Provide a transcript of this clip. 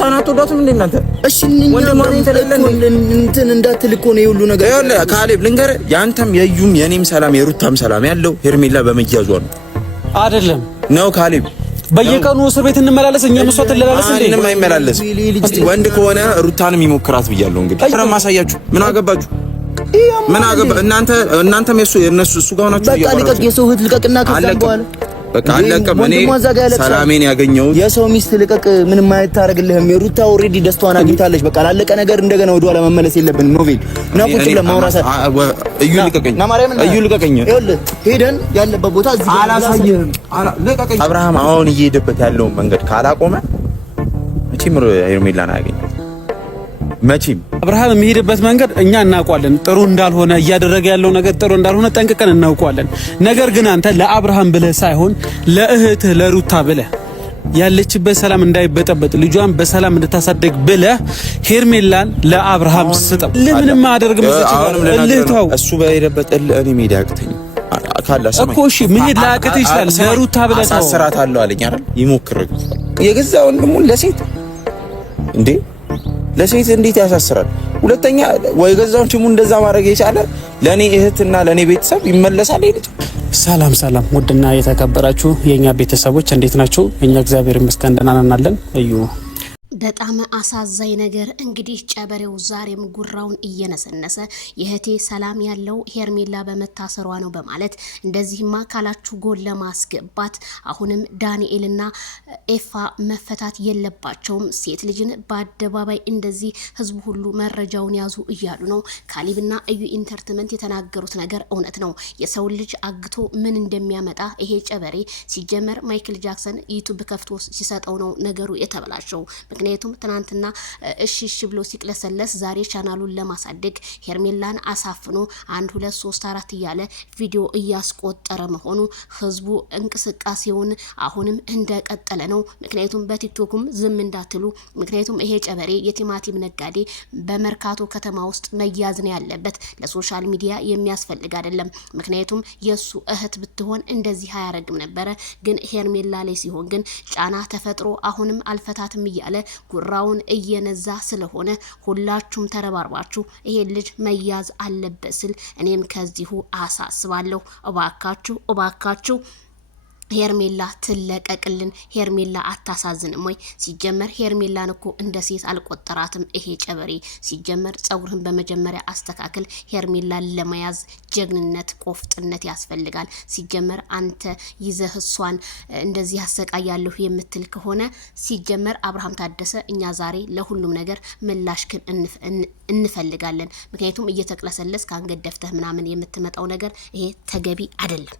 ሩታን አትወዳትም እንዴ እናንተ? እሺ እንትን እንዳትልኮ ነው ሁሉ ነገር። ይኸውልህ ካሌብ ልንገርህ፣ ያንተም የዩም የኔም ሰላም የሩታም ሰላም ያለው ሄርሜላ በመያዟ ነው አይደለም? ነው ካሌብ በየቀኑ እስር ቤት እንመላለስ እኛ መስዋዕት እንለላለስ እንዴ? ምንም አይመላለስ። እስቲ ወንድ ከሆነ ሩታንም ይሞክራት ብያለሁ። እንግዲህ አረ ማሳያችሁ ምን አገባችሁ? ምን አገባ እናንተም የነሱ እሱ ጋር ሆናችሁ በቃ ልቀቅ፣ የሰው ህት ልቀቅና ከዛም በኋላ በቃ አለቀም። እኔ ሰላሜን ያገኘሁት የሰው ሚስት ልቀቅ፣ ምንም አይታረግልህም። የሩታ ኦሬዲ ደስታዋን አግኝታለች። በቃ ላለቀ ነገር እንደገና ወደ ኋላ መመለስ የለብንም። ኖቬል እና ቁጭ ብለን ማውራት እዩ ልቀቀኝ፣ እዩ ልቀቀኝ። ይኸውልህ ሄደን ያለበት ቦታ እዚህ አላሳየህም። ልቀቀኝ። አብርሃም አሁን እየሄደበት ያለውን መንገድ ካላቆመ መቼም ሄርሜላን አያገኝም። መቼም አብርሃም የሚሄድበት መንገድ እኛ እናውቀዋለን፣ ጥሩ እንዳልሆነ እያደረገ ያለው ነገር ጥሩ እንዳልሆነ ጠንቅቀን እናውቀዋለን። ነገር ግን አንተ ለአብርሃም ብለህ ሳይሆን ለእህትህ ለሩታ ብለህ ያለችበት ሰላም እንዳይበጠበጥ ልጇን በሰላም እንድታሳደግ ብለህ ሄርሜላን ለአብርሃም ስጠው። ለምንም አደርግም ልተው። እሱ በሄደበት እኔ ሜዳ ያቅተኝ እኮ እሺ፣ መሄድ ላያቅት ይችላል። ለሩታ ብለህ ተው። አሳስራታለሁ አለኝ አይደል? ይሞክር የገዛ ወንድሙን ለሴት እንዴ ለሴት እንዴት ያሳስራል? ሁለተኛ ወይ ገዛውን ችሙ እንደዛ ማድረግ የቻለ ለኔ እህትና ለኔ ቤተሰብ ይመለሳል ይልጭ። ሰላም ውድና የተከበራችሁ የኛ ቤተሰቦች እንዴት ናችሁ? እኛ እግዚአብሔር ይመስገን ደህና ነን። እዩ በጣም አሳዛኝ ነገር እንግዲህ ጨበሬው ዛሬም ጉራውን እየነሰነሰ የህቴ ሰላም ያለው ሄርሜላ በመታሰሯ ነው በማለት እንደዚህማ ካላችሁ ጎል ለማስገባት አሁንም ዳንኤልና ኤፋ መፈታት የለባቸውም፣ ሴት ልጅን በአደባባይ እንደዚህ ህዝቡ ሁሉ መረጃውን ያዙ እያሉ ነው። ካሊብና እዩ ኢንተርቴንመንት የተናገሩት ነገር እውነት ነው። የሰው ልጅ አግቶ ምን እንደሚያመጣ ይሄ ጨበሬ ሲጀመር ማይክል ጃክሰን ዩቲዩብ ከፍቶ ሲሰጠው ነው ነገሩ የተበላሸው። ምክንያቱም ትናንትና እሺ ብሎ ሲቅለሰለስ ዛሬ ቻናሉን ለማሳደግ ሄርሜላን አሳፍኖ 1 2 3 4 እያለ ቪዲዮ እያስቆጠረ መሆኑ ህዝቡ እንቅስቃሴውን አሁንም እንደቀጠለ ነው። ምክንያቱም በቲክቶክም ዝም እንዳትሉ፣ ምክንያቱም ይሄ ጨበሬ የቲማቲም ነጋዴ በመርካቶ ከተማ ውስጥ መያዝ ነው ያለበት። ለሶሻል ሚዲያ የሚያስፈልግ አይደለም። ምክንያቱም የሱ እህት ብትሆን እንደዚህ አያረግም ነበረ። ግን ሄርሜላ ላይ ሲሆን ግን ጫና ተፈጥሮ አሁንም አልፈታትም እያለ ጉራውን እየነዛ ስለሆነ ሁላችሁም ተረባርባችሁ ይሄ ልጅ መያዝ አለበት ስል እኔም ከዚሁ አሳስባለሁ። እባካችሁ ሄርሜላ ትለቀቅልን። ሄርሜላ አታሳዝንም ወይ? ሲጀመር ሄርሜላን እኮ እንደ ሴት አልቆጠራትም ይሄ ጨበሬ። ሲጀመር ጸጉርህን በመጀመሪያ አስተካክል። ሄርሜላን ለመያዝ ጀግንነት፣ ቆፍጥነት ያስፈልጋል። ሲጀመር አንተ ይዘህ እሷን እንደዚህ አሰቃያለሁ የምትል ከሆነ ሲጀመር አብርሃም ታደሰ፣ እኛ ዛሬ ለሁሉም ነገር ምላሽክን እንፈልጋለን። ምክንያቱም እየተቅለሰለስ ከአንገት ደፍተህ ምናምን የምትመጣው ነገር ይሄ ተገቢ አይደለም።